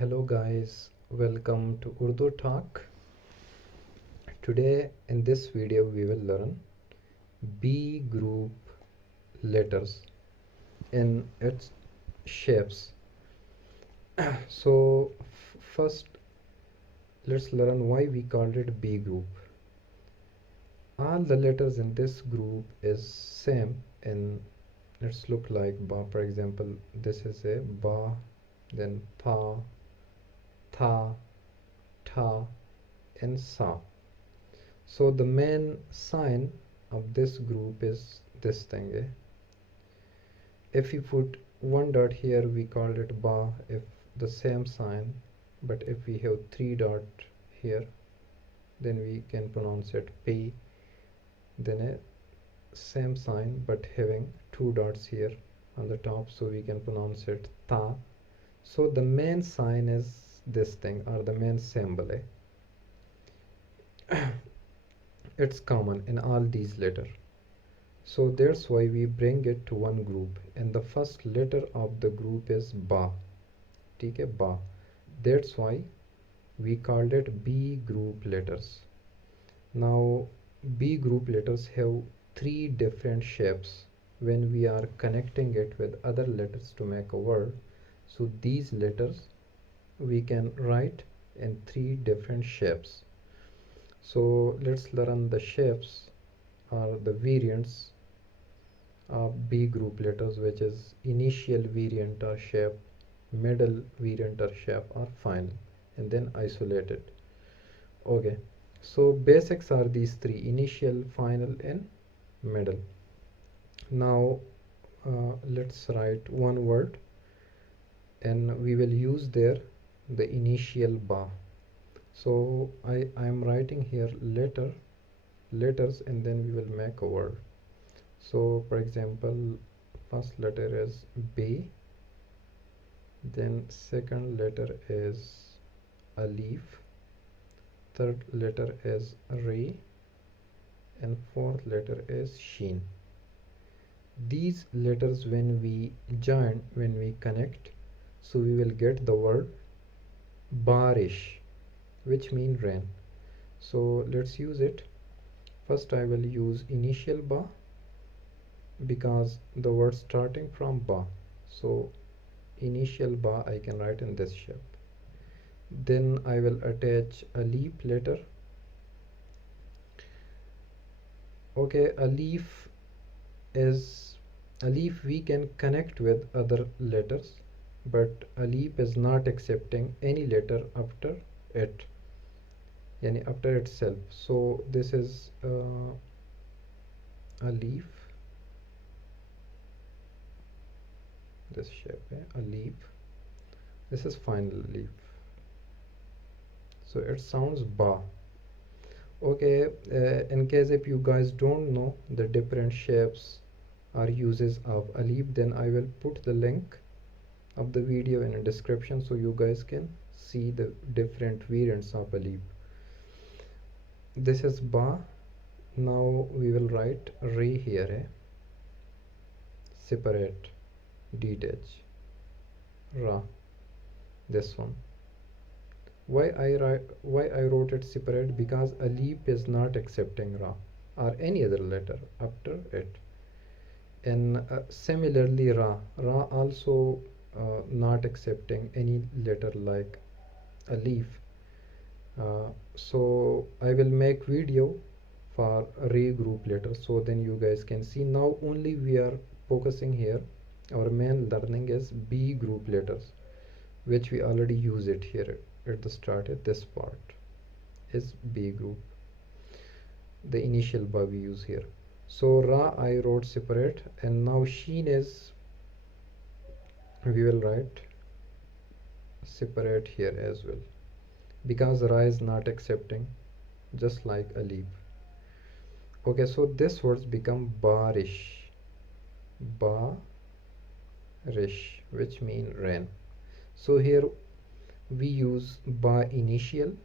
Hello guys, welcome to Urdu Talk. Today in this video we will learn B group letters in its shapes. So first let's learn why we called it B group. All the letters in this group is same in, let's look like ba. For example, this is a ba, then pa, tha, ta and sa. So the main sign of this group is this thing. If we put one dot here, we call it ba, if the same sign, but if we have three dot here, then we can pronounce it p. Then a same sign but having two dots here on the top, so we can pronounce it ta. So the main sign is this thing, or the main symbol. It's common in all these letters, so that's why we bring it to one group, and the first letter of the group is ba. Okay, ba. That's why we called it B group letters. Now B group letters have three different shapes when we are connecting it with other letters to make a word. So these letters we can write in three different shapes. So let's learn the shapes or the variants of B group letters, which is initial variant or shape, middle variant or shape, or final, and then isolated. Okay, so basics are these three: initial, final and middle. Now let's write one word, and we will use there the initial ba. So I am writing here letters, and then we will make a word. So for example, first letter is B, then second letter is Alif, third letter is Re, and fourth letter is Sheen. These letters when we join, when we connect, so we will get the word barish, which means rain. So let's use it. First I will use initial ba, because the word starting from ba, so initial ba I can write in this shape. Then I will attach a leaf letter. Okay, Alif we can connect with other letters, but Alif is not accepting any letter after it, yani after itself. So this is Alif, this shape, Alif. This is final leaf, so it sounds ba. Okay, in case if you guys don't know the different shapes or uses of Alif, then I will put the link of the video in the description, so you guys can see the different variants of Alif. This is ba. Now we will write Re here, separate, detach, Ra, this one. Why I wrote it separate? Because Alif is not accepting Ra or any other letter after it, and similarly Ra also not accepting any letter like Alif. So I will make video for Re group letters, so then you guys can see. Now only we are focusing here, our main learning is B group letters, which we already use it here at the start. This part is B group, the initial ba we use here. So Ra I wrote separate, and now Sheen is, we will write separate here as well, because Ra is not accepting, just like Alif. Okay, so this words become barish, which mean rain. So here we use ba initial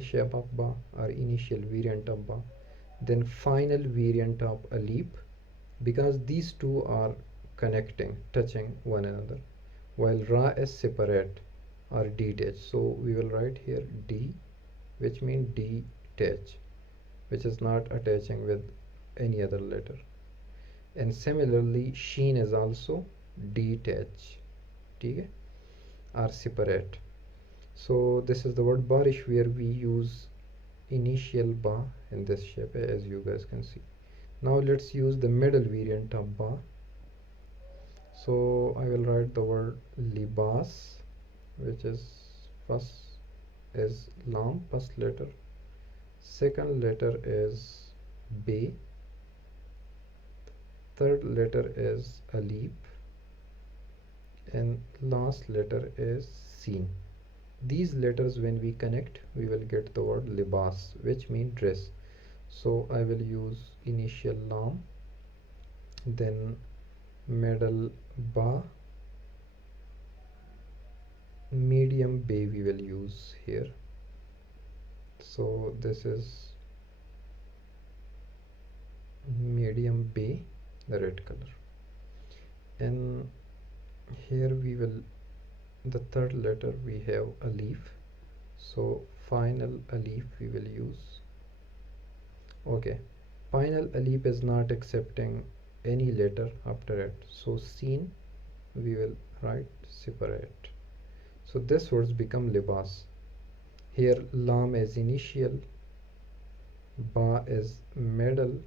shape of ba, or initial variant of ba, then final variant of Alif, because these two are connecting, touching one another, while Ra is separate. or detach. So we will write here D, which means detach, which is not attaching with any other letter. And similarly sheen is also detach, okay, or separate. So this is the word barish, where we use initial ba in this shape, as you guys can see. Now let's use the middle variant of ba. So I will write the word libas, which is first is lam, first letter, second letter is be, third letter is alif, and last letter is sin. These letters, when we connect, we will get the word libas, which means dress. So I will use initial lam, then middle ba, medium be we will use here. So this is medium be, the red color, and here we will, the third letter we have alif, so final alif we will use. Okay, final alif is not accepting any letter after it, so sin we will write separate. So this words become libas. Here lam is initial, ba is middle,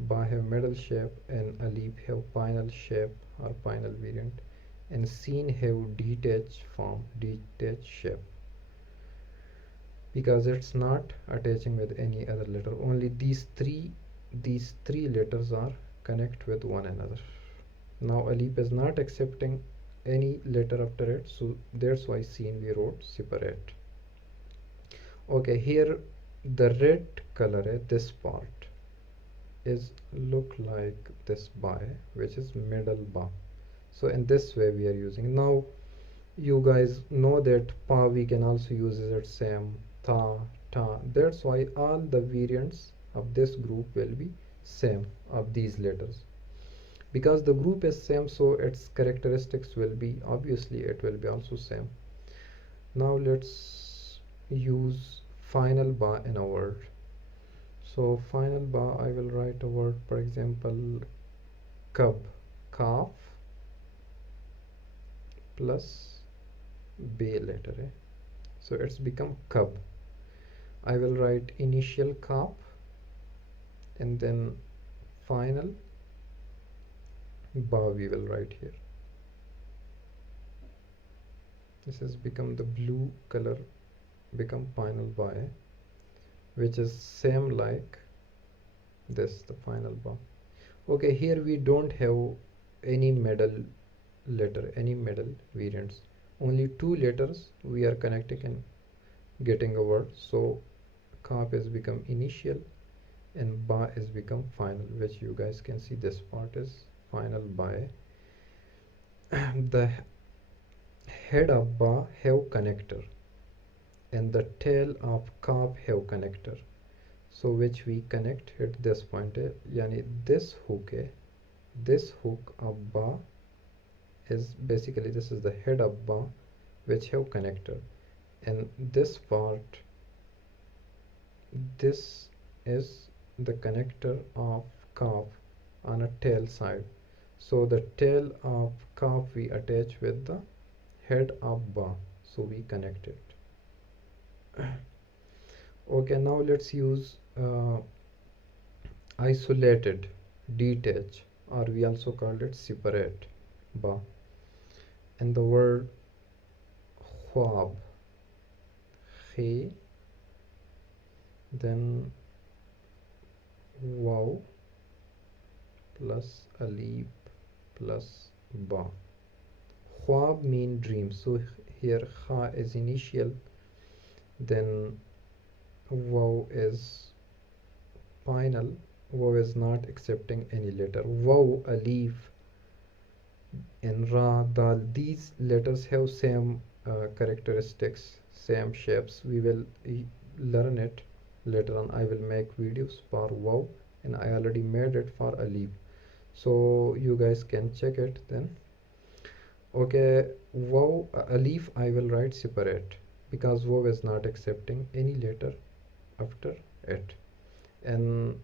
ba have middle shape, and alif have final shape or final variant, and sin have detached form, detached shape, because it's not attaching with any other letter. Only these three letters are connect with one another. Now alif is not accepting any letter after it, so that's why sin we wrote separate. Okay, here the red color, this part is look like this ba, which is middle ba. So in this way we are using. Now you guys know that pa we can also use it same, tha, ta. That's why all the variants of this group will be same of these letters, because the group is same, so its characteristics will be, obviously it will be also same. Now let's use final ba in a word. So final ba, I will write a word, for example cub, calf plus b letter a, so it's become cub. I will write initial calf and then final ba we will write here. This has become the blue color, become final ba, which is same like this, the final ba. Okay, here we don't have any middle letter, any middle variants, only two letters we are connecting and getting a word. So kaf is become initial and ba is become final, which you guys can see this part is final ba. The head of ba have connector and the tail of kaf have connector, so which we connect at this point yani this hook this hook of ba is basically, this is the head of ba which have connector, and this part, this is the connector of calf on a tail side. So the tail of calf we attach with the head of ba, so we connect it. Okay, now let's use isolated, detach, or we also call it separate ba. And the word khwab, he, then wow plus alif plus ba. Khwab mean dream, so here kha is initial, then wow is final. Wow is not accepting any letter. Wow, alif and ra, dal, these letters have same characteristics, same shapes. We will learn it later on. I will make videos for wow, and I already made it for alif, so you guys can check it then. Okay, wow, alif I will write separate because wow is not accepting any letter after it, and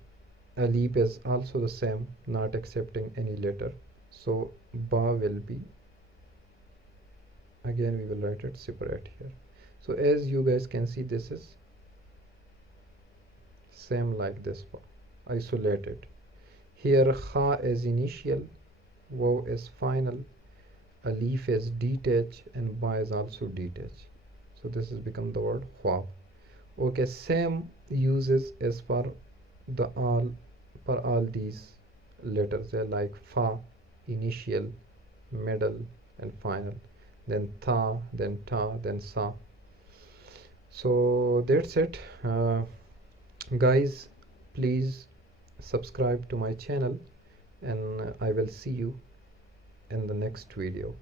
alif is also the same, not accepting any letter. So ba will be, again we will write it separate here. So as you guys can see, this is same like this one, isolated. Here kha is initial, waw is final, alif is detach, and ba is also detach. So this has become the word khwab. Okay, same uses as for the all, for all these letters. They like fa, initial, middle, and final. Then tha, then ta, then sa. So that's it. Guys, please subscribe to my channel, and I will see you in the next video.